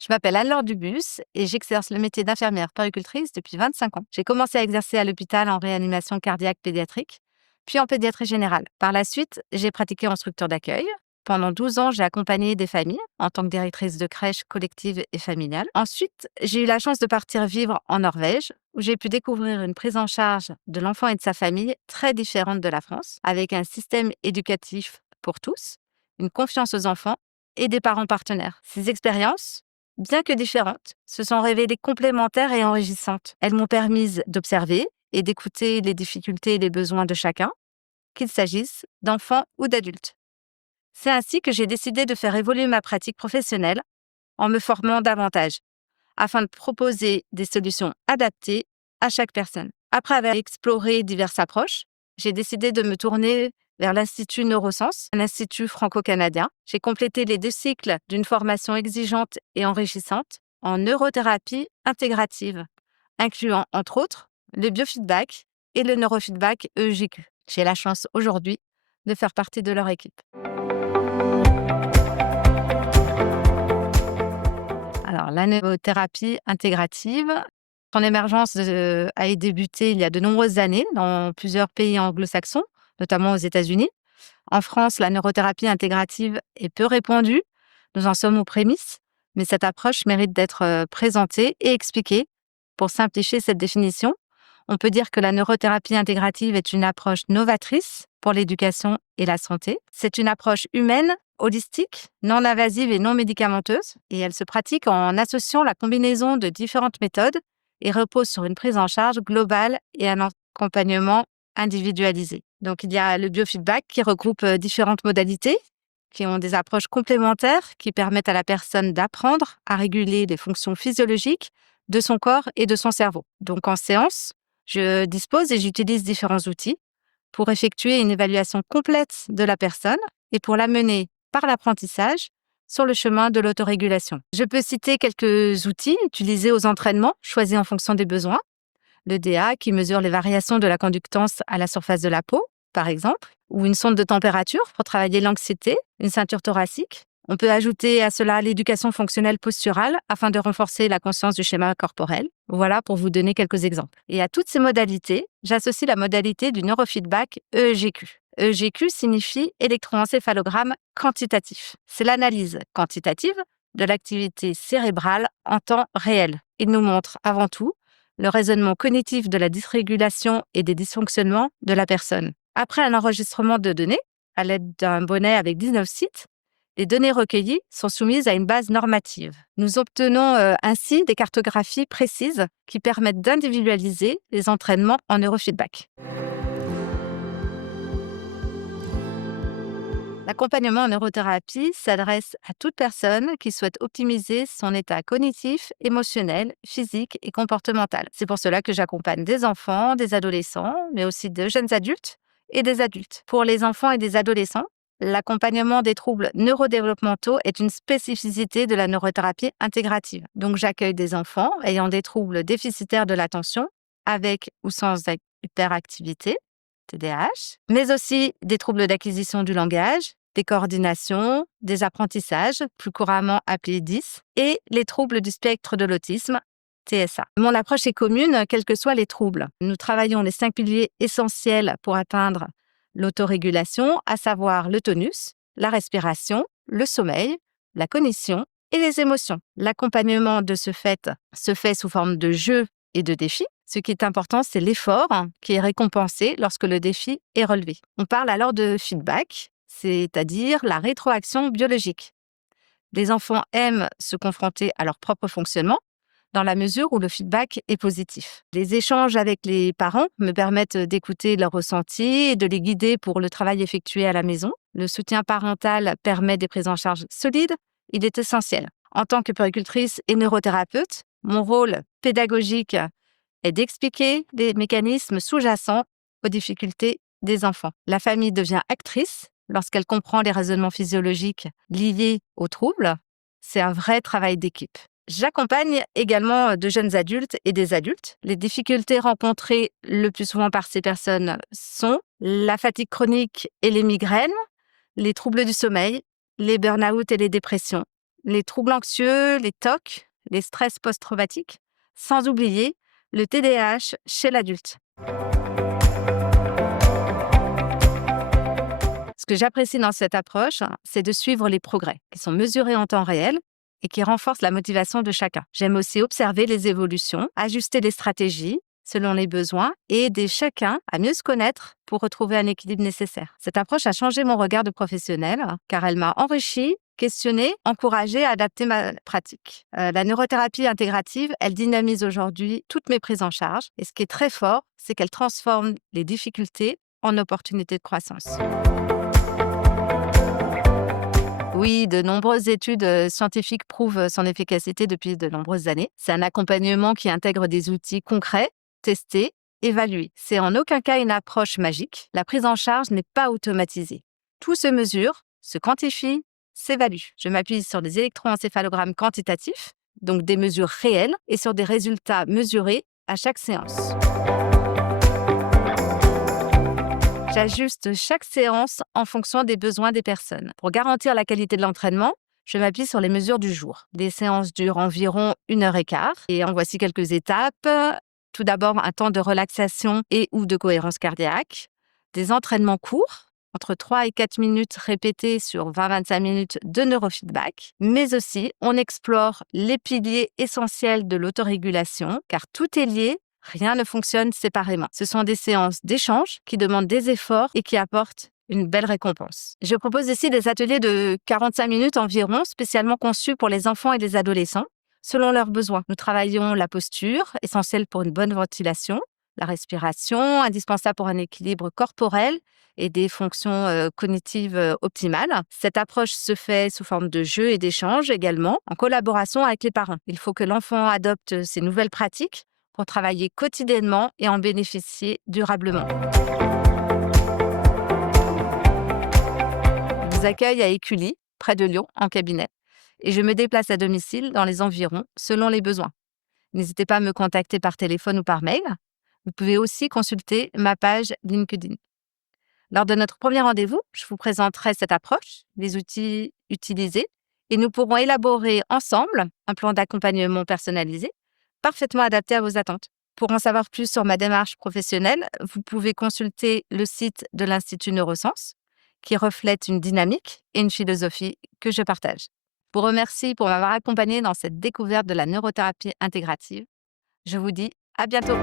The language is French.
Je m'appelle Anne-Laure Dubus et j'exerce le métier d'infirmière puéricultrice depuis 25 ans. J'ai commencé à exercer à l'hôpital en réanimation cardiaque pédiatrique, puis en pédiatrie générale. Par la suite, j'ai pratiqué en structure d'accueil. Pendant 12 ans, j'ai accompagné des familles en tant que directrice de crèche collective et familiale. Ensuite, j'ai eu la chance de partir vivre en Norvège, où j'ai pu découvrir une prise en charge de l'enfant et de sa famille très différente de la France, avec un système éducatif pour tous, une confiance aux enfants et des parents partenaires. Ces expériences, bien que différentes, se sont révélées complémentaires et enrichissantes. Elles m'ont permis d'observer et d'écouter les difficultés et les besoins de chacun, qu'il s'agisse d'enfants ou d'adultes. C'est ainsi que j'ai décidé de faire évoluer ma pratique professionnelle en me formant davantage, afin de proposer des solutions adaptées à chaque personne. Après avoir exploré diverses approches, j'ai décidé de me tourner vers l'Institut Neurosciences, un institut franco-canadien. J'ai complété les 2 cycles d'une formation exigeante et enrichissante en neurothérapie intégrative, incluant entre autres le biofeedback et le neurofeedback EEGQ. J'ai la chance aujourd'hui de faire partie de leur équipe. Alors, la neurothérapie intégrative, son émergence a débuté il y a de nombreuses années dans plusieurs pays anglo-saxons, notamment aux États-Unis. En France, la neurothérapie intégrative est peu répandue. Nous en sommes aux prémices, mais cette approche mérite d'être présentée et expliquée. Pour simplifier cette définition, on peut dire que la neurothérapie intégrative est une approche novatrice pour l'éducation et la santé. C'est une approche humaine, holistique, non invasive et non médicamenteuse, et elle se pratique en associant la combinaison de différentes méthodes et repose sur une prise en charge globale et un accompagnement individualisé. Donc, il y a le biofeedback qui regroupe différentes modalités qui ont des approches complémentaires qui permettent à la personne d'apprendre à réguler les fonctions physiologiques de son corps et de son cerveau. Donc, en séance, je dispose et j'utilise différents outils pour effectuer une évaluation complète de la personne et pour l'amener par l'apprentissage sur le chemin de l'autorégulation. Je peux citer quelques outils utilisés aux entraînements, choisis en fonction des besoins. Le DA qui mesure les variations de la conductance à la surface de la peau, par exemple, ou une sonde de température pour travailler l'anxiété, une ceinture thoracique. On peut ajouter à cela l'éducation fonctionnelle posturale afin de renforcer la conscience du schéma corporel. Voilà pour vous donner quelques exemples. Et à toutes ces modalités, j'associe la modalité du neurofeedback EEGQ. EEGQ signifie électroencéphalogramme quantitatif. C'est l'analyse quantitative de l'activité cérébrale en temps réel. Il nous montre avant tout le raisonnement cognitif de la dysrégulation et des dysfonctionnements de la personne. Après un enregistrement de données, à l'aide d'un bonnet avec 19 sites, les données recueillies sont soumises à une base normative. Nous obtenons ainsi des cartographies précises qui permettent d'individualiser les entraînements en neurofeedback. L'accompagnement en neurothérapie s'adresse à toute personne qui souhaite optimiser son état cognitif, émotionnel, physique et comportemental. C'est pour cela que j'accompagne des enfants, des adolescents, mais aussi de jeunes adultes et des adultes. Pour les enfants et des adolescents, l'accompagnement des troubles neurodéveloppementaux est une spécificité de la neurothérapie intégrative. Donc j'accueille des enfants ayant des troubles déficitaires de l'attention, avec ou sans hyperactivité, TDAH, mais aussi des troubles d'acquisition du langage, des coordinations, des apprentissages, plus couramment appelés 10, et les troubles du spectre de l'autisme, TSA. Mon approche est commune, quels que soient les troubles. Nous travaillons les 5 piliers essentiels pour atteindre l'autorégulation, à savoir le tonus, la respiration, le sommeil, la cognition et les émotions. L'accompagnement de ce fait se fait sous forme de jeux et de défis. Ce qui est important, c'est l'effort qui est récompensé lorsque le défi est relevé. On parle alors de feedback, c'est-à-dire la rétroaction biologique. Les enfants aiment se confronter à leur propre fonctionnement dans la mesure où le feedback est positif. Les échanges avec les parents me permettent d'écouter leurs ressentis et de les guider pour le travail effectué à la maison. Le soutien parental permet des prises en charge solides. Il est essentiel. En tant que puéricultrice et neurothérapeute, mon rôle pédagogique est d'expliquer les mécanismes sous-jacents aux difficultés des enfants. La famille devient actrice lorsqu'elle comprend les raisonnements physiologiques liés aux troubles. C'est un vrai travail d'équipe. J'accompagne également de jeunes adultes et des adultes. Les difficultés rencontrées le plus souvent par ces personnes sont la fatigue chronique et les migraines, les troubles du sommeil, les burn-out et les dépressions, les troubles anxieux, les TOC, les stress post-traumatiques, sans oublier le TDAH chez l'adulte. Ce que j'apprécie dans cette approche, c'est de suivre les progrès qui sont mesurés en temps réel et qui renforcent la motivation de chacun. J'aime aussi observer les évolutions, ajuster les stratégies selon les besoins et aider chacun à mieux se connaître pour retrouver un équilibre nécessaire. Cette approche a changé mon regard de professionnel car elle m'a enrichi, questionné, encouragé à adapter ma pratique. La neurothérapie intégrative, elle dynamise aujourd'hui toutes mes prises en charge et ce qui est très fort, c'est qu'elle transforme les difficultés en opportunités de croissance. Oui, de nombreuses études scientifiques prouvent son efficacité depuis de nombreuses années. C'est un accompagnement qui intègre des outils concrets, testés, évalués. C'est en aucun cas une approche magique. La prise en charge n'est pas automatisée. Tout se mesure, se quantifie, s'évalue. Je m'appuie sur des électroencéphalogrammes quantitatifs, donc des mesures réelles, et sur des résultats mesurés à chaque séance. J'ajuste chaque séance en fonction des besoins des personnes. Pour garantir la qualité de l'entraînement, je m'appuie sur les mesures du jour. Les séances durent environ 1 heure et quart. Et en voici quelques étapes. Tout d'abord, un temps de relaxation et ou de cohérence cardiaque. Des entraînements courts, entre 3 et 4 minutes répétés sur 20-25 minutes de neurofeedback. Mais aussi, on explore les piliers essentiels de l'autorégulation, car tout est lié. Rien ne fonctionne séparément. Ce sont des séances d'échange qui demandent des efforts et qui apportent une belle récompense. Je propose ici des ateliers de 45 minutes environ, spécialement conçus pour les enfants et les adolescents, selon leurs besoins. Nous travaillons la posture, essentielle pour une bonne ventilation, la respiration, indispensable pour un équilibre corporel et des fonctions cognitives optimales. Cette approche se fait sous forme de jeu et d'échange également, en collaboration avec les parents. Il faut que l'enfant adopte ces nouvelles pratiques pour travailler quotidiennement et en bénéficier durablement. Je vous accueille à Écully, près de Lyon, en cabinet, et je me déplace à domicile dans les environs selon les besoins. N'hésitez pas à me contacter par téléphone ou par mail. Vous pouvez aussi consulter ma page LinkedIn. Lors de notre premier rendez-vous, je vous présenterai cette approche, les outils utilisés, et nous pourrons élaborer ensemble un plan d'accompagnement personnalisé, parfaitement adapté à vos attentes. Pour en savoir plus sur ma démarche professionnelle, vous pouvez consulter le site de l'Institut Neurosciences, qui reflète une dynamique et une philosophie que je partage. Je vous remercie pour m'avoir accompagné dans cette découverte de la neurothérapie intégrative. Je vous dis à bientôt.